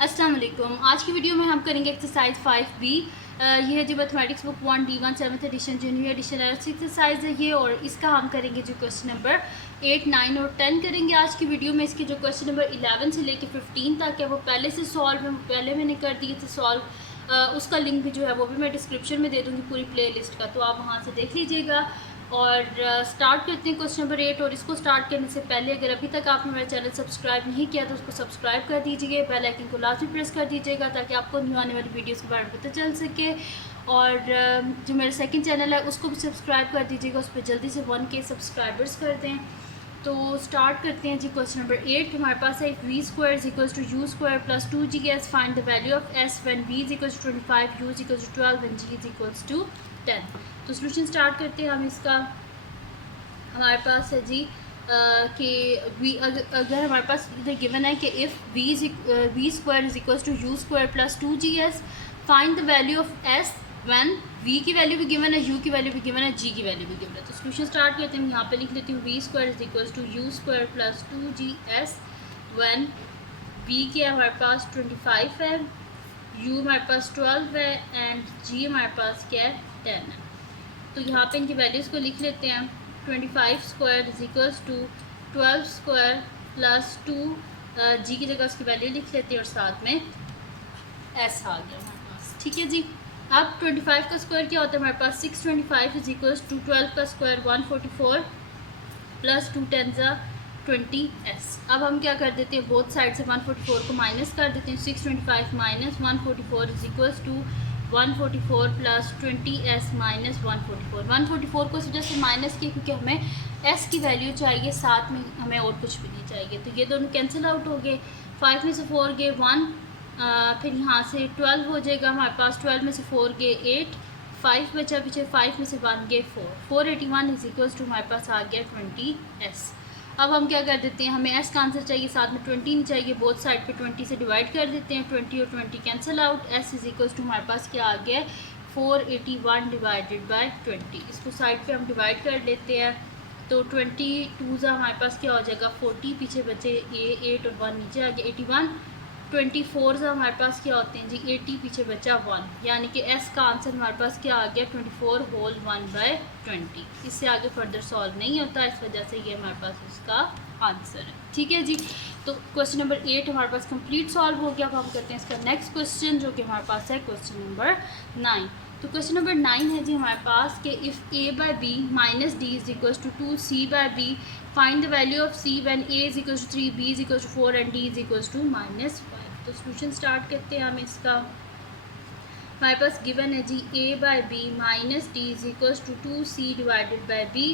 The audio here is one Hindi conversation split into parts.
अस्सलाम वालेकुम। आज की वीडियो में हम करेंगे एक्सरसाइज 5B। ये है जी mathematics book 1 D1 7th edition junior edition exercise है ये, और इसका हम करेंगे जो क्वेश्चन नंबर 8, 9 और 10 करेंगे आज की वीडियो में। इसके जो क्वेश्चन नंबर 11 से लेके 15 तक है वो पहले से सॉल्व है, पहले मैंने कर दिए थे सॉल्व। उसका लिंक भी जो है वो भी मैं डिस्क्रिप्शन में दे दूँगी पूरी प्ले लिस्ट का, तो आप वहाँ से देख लीजिएगा। और स्टार्ट करते हैं क्वेश्चन नंबर 8। और इसको स्टार्ट करने से पहले अगर अभी तक आपने मेरा चैनल सब्सक्राइब नहीं किया तो उसको सब्सक्राइब कर दीजिए, बेल आइकन को लाजमी प्रेस कर दीजिएगा ताकि आपको न्यू आने वाली वीडियोस के बारे में पता चल सके। और जो मेरा सेकंड चैनल है उसको भी सब्सक्राइब कर दीजिएगा, उस पर जल्दी से 1K सब्सक्राइबर्स कर दें। तो स्टार्ट करते हैं जी क्वेश्चन नंबर 8। हमारे पास है v square is equals to u square plus 2gs, find the value of s when v is equals to 25, u is equals to 12 and g is equals to 10। तो सोल्यूशन स्टार्ट करते हैं हम इसका। हमारे पास है जी कि अगर हमारे पास इधर गिवन है कि if v square is equals to u square plus 2gs, find the value of s when v की वैल्यू भी गिवन है, u की वैल्यू भी गिवन है, g की वैल्यू भी गिवन है। तो सोल्यूशन स्टार्ट करते हैं। यहाँ पे लिख लेती हूँ v square is equals to u square plus 2gs when v के हमारे पास 25 है, u हमारे पास 12 है एंड g हमारे पास क्या है 10 है। तो यहाँ पे इनकी वैल्यूज़ को लिख लेते हैं। 25 square is equals to 12 square plus 2, G की जगह उसकी वैल्यू लिख लेते हैं और साथ में एस आ गया हमारे पास। ठीक है जी। अब 25 का स्क्वायर क्या होता है हमारे पास 625 इज इक्वल्स टू 12 का स्क्वायर 144 प्लस 2 10 20s। अब हम क्या कर देते हैं, बोथ साइड से 144 को माइनस कर देते हैं। 625 माइनस 144 इज इक्वल्स टू 144 प्लस 20s माइनस 144। 144 को इस वजह से माइनस किया क्योंकि हमें s की वैल्यू चाहिए, साथ में हमें और कुछ भी नहीं चाहिए। तो ये दोनों कैंसिल आउट हो गए। 5 में से 4 गए 1, फिर यहाँ से 12 हो जाएगा हमारे पास। 12 में से 4 गए 8, 5 बचा पीछे, 5 में से 1 गए 4। 481 इज इक्वल्स टू हमारे पास आ गया 20s। अब हम क्या कर देते हैं, हमें s का आंसर चाहिए, साथ में 20 नहीं चाहिए। बोथ साइड पे 20 से डिवाइड कर देते हैं। 20 और 20 cancel out. s is equals to हमारे पास क्या आ गया 481 डिवाइडेड बाय 20। इसको साइड पे हम डिवाइड कर लेते हैं। तो 22 हमारे पास क्या हो जाएगा 40, पीछे बचे 8 और 1 नीचे आ गया 81। 24 हमारे पास क्या होते हैं जी 80, पीछे बचा 1, यानी कि s का आंसर हमारे पास क्या आ गया 24 होल 1/20। इससे आगे फर्दर सॉल्व नहीं होता, इस वजह से ये हमारे पास उसका आंसर है। ठीक है जी। तो क्वेश्चन नंबर 8 हमारे पास कंप्लीट सॉल्व हो गया। अब हम करते हैं इसका नेक्स्ट क्वेश्चन, जो कि हमारे पास है क्वेश्चन नंबर 9। तो क्वेश्चन नंबर 9 है जी हमारे पास कि if a by B minus D is equals to 2c by B, find the value of c when a is equals to 3, b is equals to 4 and d is equals to -5। तो सोल्यूशन स्टार्ट करते हैं हम इसका। हमारे पास गिवन है जी a by B minus D is equals to 2c divided by b,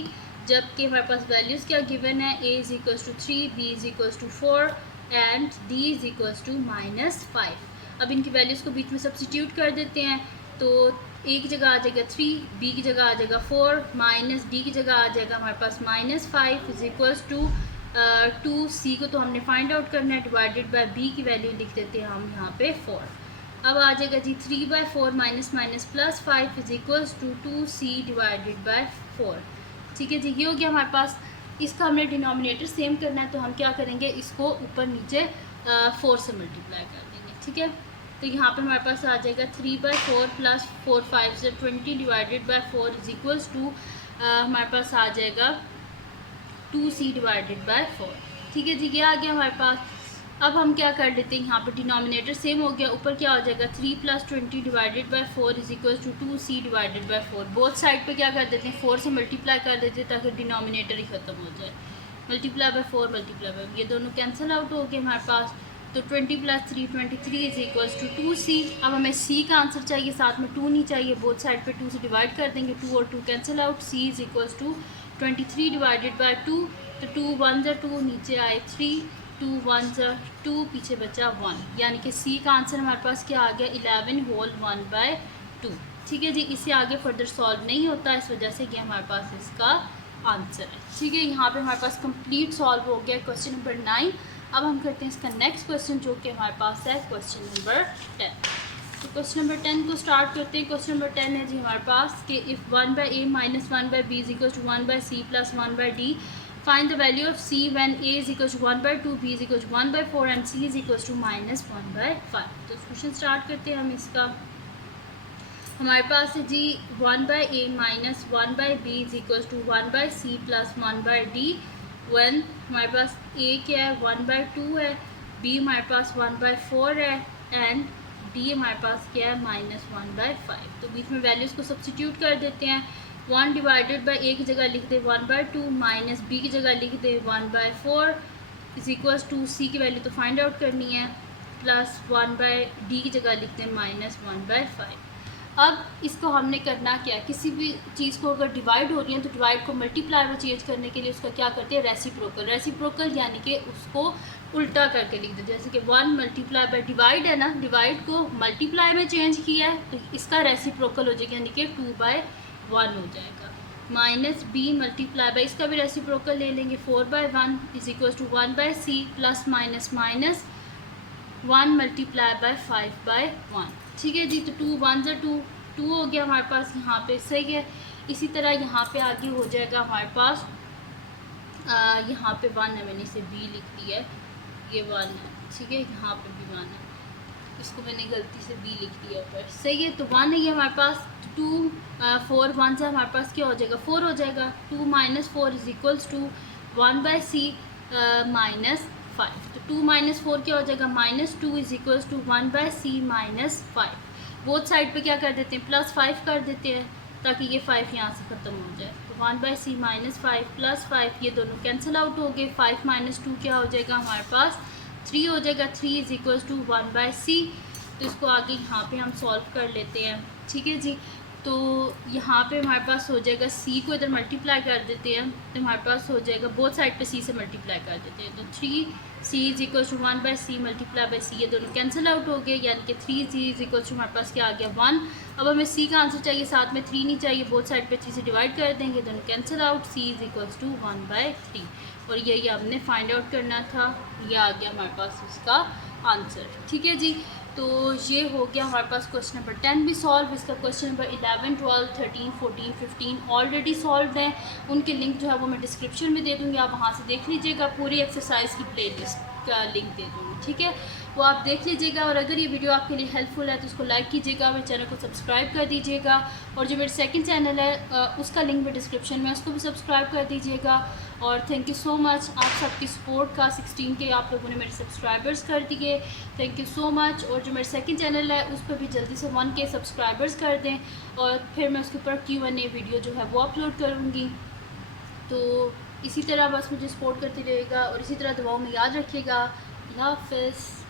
जबकि हमारे पास वैल्यूज़ क्या गिवन है, a is equals to 3, b is equals to 4 and d is equals to -5। अब इनकी वैल्यूज़ को बीच में सब्सटीट्यूट कर देते हैं। तो a की जगह आ जाएगा 3, b की जगह आ जाएगा 4, माइनस d की जगह आ जाएगा हमारे पास -5 इज इक्वल्स टू 2c को तो हमने फाइंड आउट करना है, डिवाइडेड बाय b की वैल्यू लिख देते हैं हम यहाँ पे 4। अब आ जाएगा जी 3/4 minus minus plus 5 is equals to 2c divided by 4। ठीक है जी, ये हो गया हमारे पास। इसका हमने डिनोमिनेटर सेम करना है, तो हम क्या करेंगे, इसको ऊपर नीचे 4 से मल्टीप्लाई कर देंगे। ठीक है। तो यहाँ पे हमारे पास आ जाएगा 3/4 प्लस 4 5 से 20 divided by 4 is equals to हमारे पास आ जाएगा 2c डिवाइडेड बाय 4। ठीक है जी, ये आ गया हमारे पास। अब हम क्या कर लेते हैं, यहाँ पर डिनोमिनेटर सेम हो गया, ऊपर क्या हो जाएगा 3 + 20 divided by 4 is equals to 2c divided by 4। Both side पे क्या कर देते हैं 4 से मल्टीप्लाई कर देते हैं ताकि डिनोमिनेटर ही ख़त्म हो जाए। मल्टीप्लाई बाय 4 मल्टीप्लाई बाय, ये दोनों कैंसिल आउट हो गए हमारे पास। तो 20 + 3 23 इज इक्वल्स टू 2c। अब हमें c का आंसर चाहिए, साथ में 2 नहीं चाहिए। बोथ साइड पे 2 से डिवाइड कर देंगे, 2 और 2 cancel out. c is equals to 23 divided by 2, तो 2 1 ज़ा 2, नीचे आए 3, 2 1 ज़ा 2, पीछे बचा 1, यानी कि c का आंसर हमारे पास क्या आ गया 11 होल 1/2। ठीक है जी, इससे आगे फर्दर सॉल्व नहीं होता, इस वजह से ये हमारे पास इसका आंसर है। ठीक है, यहाँ पे हमारे पास कंप्लीट सॉल्व हो गया क्वेश्चन नंबर 9। अब हम करते हैं इसका नेक्स्ट क्वेश्चन, जो कि हमारे पास है क्वेश्चन नंबर 10। तो क्वेश्चन नंबर 10 को स्टार्ट करते हैं। क्वेश्चन नंबर 10 है जी हमारे पास कि if 1/a minus 1/b is equal to 1/c plus 1/d, find the value of C when a is equal to 1/2, b is equal to 1/4 and c is equal to -1/5। तो क्वेश्चन स्टार्ट करते हैं हम इसका। हमारे पास है जी 1/a minus 1/b is equal to 1/c plus 1/d one हमारे पास a क्या है 1/2 है, b हमारे पास 1/4 है एंड d हमारे पास क्या है -1/5। तो बीच में वैल्यूज़ को सब्स्टिट्यूट कर देते हैं। 1 डिवाइडेड बाई a की जगह लिख दे 1/2 माइनस b की जगह लिख दे 1/4 इज इक्वल टू c की वैल्यू तो फाइंड आउट करनी है प्लस 1/d की जगह लिख दे -1/5। अब इसको हमने करना क्या है, किसी भी चीज़ को अगर डिवाइड हो रही है तो डिवाइड को मल्टीप्लाई में चेंज करने के लिए उसका क्या करते हैं रेसिप्रोकल। रेसिप्रोकल यानी कि उसको उल्टा करके लिख दे, जैसे कि 1 मल्टीप्लाई बाय डिवाइड है ना, डिवाइड को मल्टीप्लाई में चेंज किया है तो इसका रेसिप्रोकल हो जाएगा यानी कि 2/1 हो जाएगा। माइनस b मल्टीप्लाई बाई इसका भी रेसिप्रोकल ले लेंगे 4/1 is equal to 1/c plus minus minus 1 multiply by 5/1। ठीक है जी। तो 2 1 ज़ा 2 हो गया हमारे पास यहाँ पे, सही है। इसी तरह यहाँ पे आगे हो जाएगा हमारे पास यहाँ पे 1 है, मैंने इसे b लिख दिया है, ये 1 है, ठीक है। यहाँ पे भी 1 है, इसको मैंने गलती से b लिख दिया ऊपर, सही है। तो 1 है ये हमारे पास। 2 4 1 से हमारे पास क्या हो जाएगा 4 हो जाएगा। 2 minus 4 is equals to 1/c minus 5। तो 2 माइनस 4 क्या हो जाएगा -2 is equals to 1/c minus 5। Both side पे क्या कर देते हैं +5 कर देते हैं ताकि ये 5 यहाँ से ख़त्म हो जाए। तो 1/c माइनस 5 प्लस 5 ये दोनों कैंसिल आउट हो गए। 5 माइनस 2 क्या हो जाएगा हमारे पास 3 हो जाएगा। 3 इज इक्वल्स टू 1/c। तो इसको आगे यहाँ पे हम सॉल्व कर लेते हैं, ठीक है जी। तो यहाँ पे हमारे पास हो जाएगा c को इधर मल्टीप्लाई कर देते हैं तो हमारे पास हो जाएगा बोथ साइड पे c से मल्टीप्लाई कर देते हैं। तो 3c is equal to 1/c multiply by c ये दोनों कैंसिल आउट हो गए यानी कि 3c इज इक्वल टू हमारे पास क्या आ गया 1। अब हमें c का आंसर चाहिए, साथ में 3 नहीं चाहिए, बोथ साइड पे 3 से डिवाइड कर देंगे, दोनों cancel out. c is equal to 1/3 और यही हमने फाइंड आउट करना था। ये आ गया हमारे पास उसका आंसर, ठीक है जी। तो ये हो गया हमारे पास क्वेश्चन नंबर 10 भी सॉल्व। इसका क्वेश्चन नंबर 11 12 13 14 15 ऑलरेडी सॉल्व हैं, उनके लिंक जो है वो मैं डिस्क्रिप्शन में दे दूँगी, आप वहाँ से देख लीजिएगा। पूरी एक्सरसाइज की प्लेलिस्ट का लिंक दे दूँगी, ठीक है, वो आप देख लीजिएगा। और अगर ये वीडियो आपके लिए हेल्पफुल है तो उसको लाइक कीजिएगा, मेरे चैनल को सब्सक्राइब कर दीजिएगा। और जो मेरे सेकंड चैनल है उसका लिंक भी डिस्क्रिप्शन में, उसको भी सब्सक्राइब कर दीजिएगा। और थैंक यू सो मच आप सबकी सपोर्ट का। 16 के आप लोगों ने मेरे सब्सक्राइबर्स कर दिए, थैंक यू सो मच। और जो मेरा सेकंड चैनल है उस पर भी जल्दी से 1K सब्सक्राइबर्स कर दें और फिर मैं उसके ऊपर Q&A वीडियो जो है वो अपलोड करूँगी। तो इसी तरह बस मुझे सपोर्ट करती रहेगा और इसी तरह दुआओं में याद रखिएगा। अल्लाह हाफ़िज़।